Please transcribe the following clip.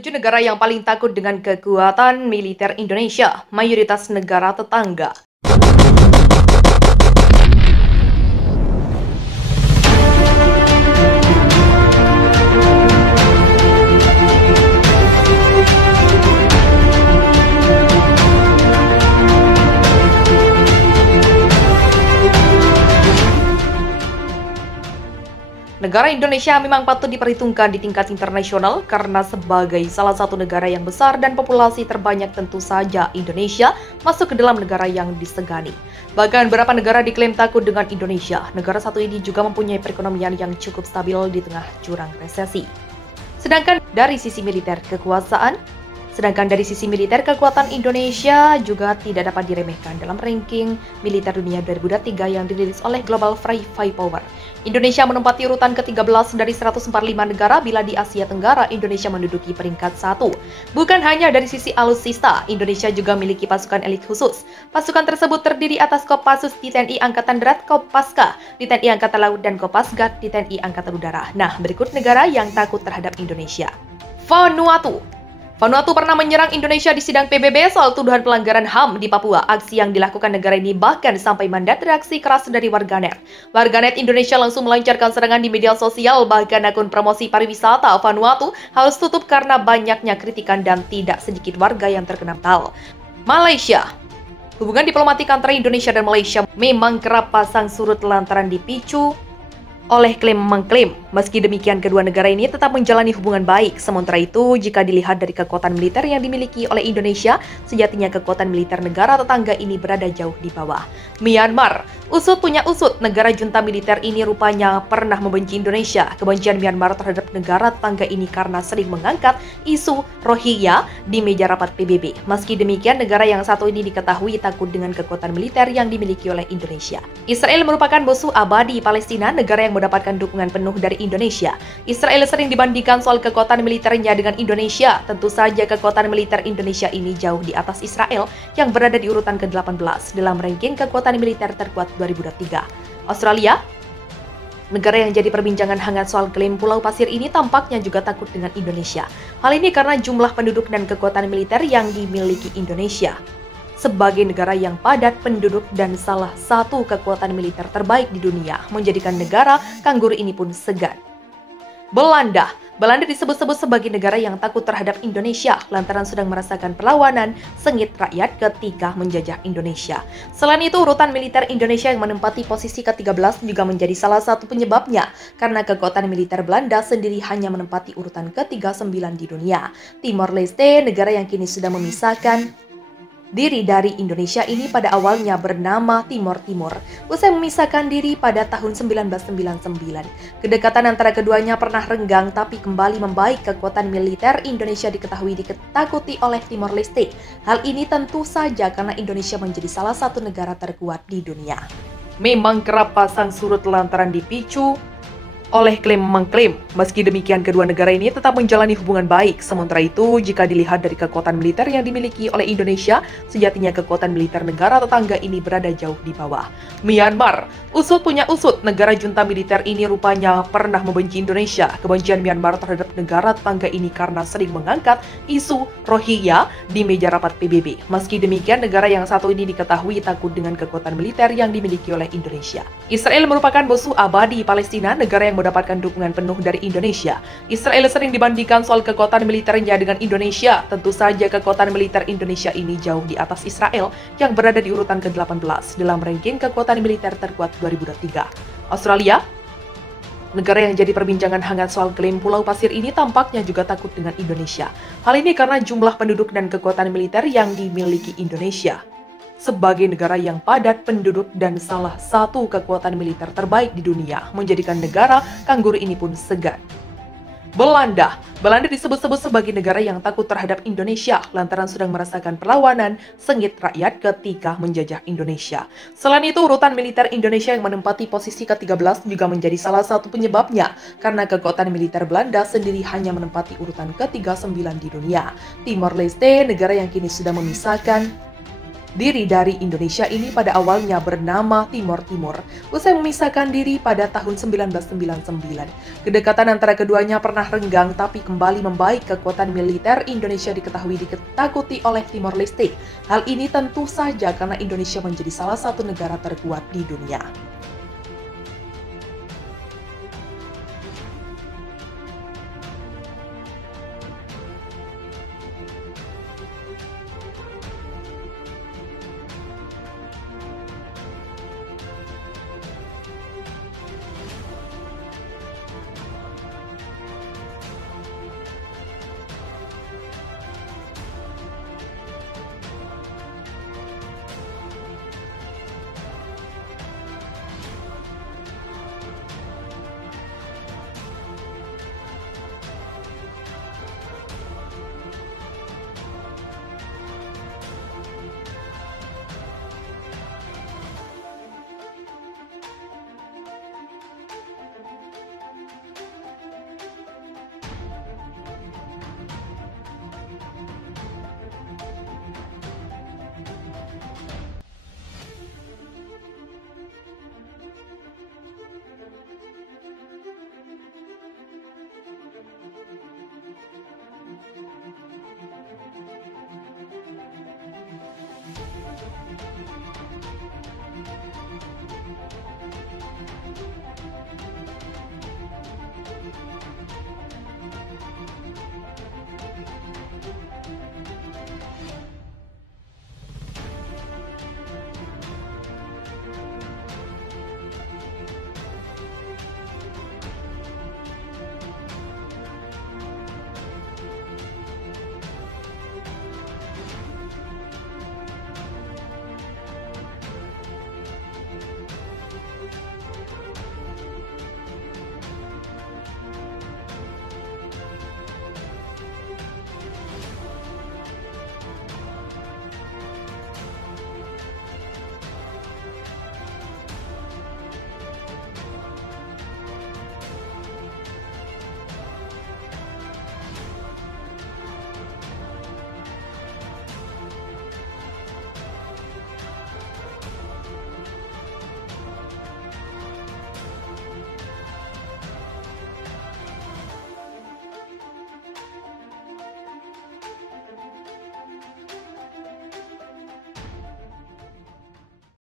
7 negara yang paling takut dengan kekuatan militer Indonesia, mayoritas negara tetangga. Negara Indonesia memang patut diperhitungkan di tingkat internasional karena sebagai salah satu negara yang besar dan populasi terbanyak tentu saja Indonesia masuk ke dalam negara yang disegani. Bahkan beberapa negara diklaim takut dengan Indonesia. Negara satu ini juga mempunyai perekonomian yang cukup stabil di tengah jurang resesi. Sedangkan dari sisi militer kekuatan Indonesia juga tidak dapat diremehkan dalam ranking militer dunia 2023 yang dirilis oleh Global Firepower. Indonesia menempati urutan ke-13 dari 145 negara, bila di Asia Tenggara Indonesia menduduki peringkat 1. Bukan hanya dari sisi alutsista, Indonesia juga memiliki pasukan elit khusus. Pasukan tersebut terdiri atas Kopassus di TNI Angkatan Darat, Kopaska di TNI Angkatan Laut, dan Kopasgat di TNI Angkatan Udara. Nah, berikut negara yang takut terhadap Indonesia. Vanuatu pernah menyerang Indonesia di sidang PBB soal tuduhan pelanggaran HAM di Papua. Aksi yang dilakukan negara ini bahkan sampai mandat reaksi keras dari warganet. Warganet Indonesia langsung melancarkan serangan di media sosial, bahkan akun promosi pariwisata Vanuatu harus tutup karena banyaknya kritikan dan tidak sedikit warga yang terkena mental. Malaysia. Hubungan diplomatik antara Indonesia dan Malaysia memang kerap pasang surut lantaran dipicu oleh klaim-mengklaim. Meski demikian, kedua negara ini tetap menjalani hubungan baik. Sementara itu, jika dilihat dari kekuatan militer yang dimiliki oleh Indonesia, sejatinya kekuatan militer negara tetangga ini berada jauh di bawah. Myanmar. Usut punya usut, negara junta militer ini rupanya pernah membenci Indonesia. Kebencian Myanmar terhadap negara tetangga ini karena sering mengangkat isu Rohingya di meja rapat PBB. Meski demikian, negara yang satu ini diketahui takut dengan kekuatan militer yang dimiliki oleh Indonesia. Israel merupakan musuh abadi Palestina, negara yang mendapatkan dukungan penuh dari Indonesia. Israel sering dibandingkan soal kekuatan militernya dengan Indonesia. Tentu saja kekuatan militer Indonesia ini jauh di atas Israel yang berada di urutan ke-18 dalam ranking kekuatan militer terkuat 2023. Australia, negara yang jadi perbincangan hangat soal klaim Pulau Pasir ini, tampaknya juga takut dengan Indonesia. Hal ini karena jumlah penduduk dan kekuatan militer yang dimiliki Indonesia. Sebagai negara yang padat penduduk dan salah satu kekuatan militer terbaik di dunia, menjadikan negara kanguru ini pun segan. Belanda disebut-sebut sebagai negara yang takut terhadap Indonesia lantaran sedang merasakan perlawanan sengit rakyat ketika menjajah Indonesia. Selain itu, urutan militer Indonesia yang menempati posisi ke-13 juga menjadi salah satu penyebabnya, karena kekuatan militer Belanda sendiri hanya menempati urutan ke-39 di dunia. Timor Leste, negara yang kini sudah memisahkan diri dari Indonesia ini, pada awalnya bernama Timor Timur. Usai memisahkan diri pada tahun 1999. Kedekatan antara keduanya pernah renggang tapi kembali membaik. Kekuatan militer Indonesia diketahui ditakuti oleh Timor Leste. Hal ini tentu saja karena Indonesia menjadi salah satu negara terkuat di dunia. Memang kerap pasang surut lantaran dipicu oleh klaim-mengklaim. Meski demikian, kedua negara ini tetap menjalani hubungan baik. Sementara itu, jika dilihat dari kekuatan militer yang dimiliki oleh Indonesia, sejatinya kekuatan militer negara tetangga ini berada jauh di bawah. Myanmar. Usut punya usut, negara junta militer ini rupanya pernah membenci Indonesia. Kebencian Myanmar terhadap negara tetangga ini karena sering mengangkat isu Rohingya di meja rapat PBB. Meski demikian, negara yang satu ini diketahui takut dengan kekuatan militer yang dimiliki oleh Indonesia. Israel merupakan musuh abadi Palestina, negara yang mendapatkan dukungan penuh dari Indonesia. Israel sering dibandingkan soal kekuatan militernya dengan Indonesia. Tentu saja kekuatan militer Indonesia ini jauh di atas Israel yang berada di urutan ke-18 dalam ranking kekuatan militer terkuat 2023. Australia, negara yang jadi perbincangan hangat soal klaim Pulau Pasir ini, tampaknya juga takut dengan Indonesia. Hal ini karena jumlah penduduk dan kekuatan militer yang dimiliki Indonesia. Sebagai negara yang padat penduduk dan salah satu kekuatan militer terbaik di dunia, menjadikan negara kanguru ini pun segan. Belanda disebut-sebut sebagai negara yang takut terhadap Indonesia lantaran sedang merasakan perlawanan sengit rakyat ketika menjajah Indonesia. Selain itu, urutan militer Indonesia yang menempati posisi ke-13 juga menjadi salah satu penyebabnya, karena kekuatan militer Belanda sendiri hanya menempati urutan ke-39 di dunia. Timor Leste, negara yang kini sudah memisahkan Diri dari Indonesia ini pada awalnya bernama Timor Timur, usai memisahkan diri pada tahun 1999. Kedekatan antara keduanya pernah renggang tapi kembali membaik. Kekuatan militer Indonesia diketahui ditakuti oleh Timor Leste. Hal ini tentu saja karena Indonesia menjadi salah satu negara terkuat di dunia.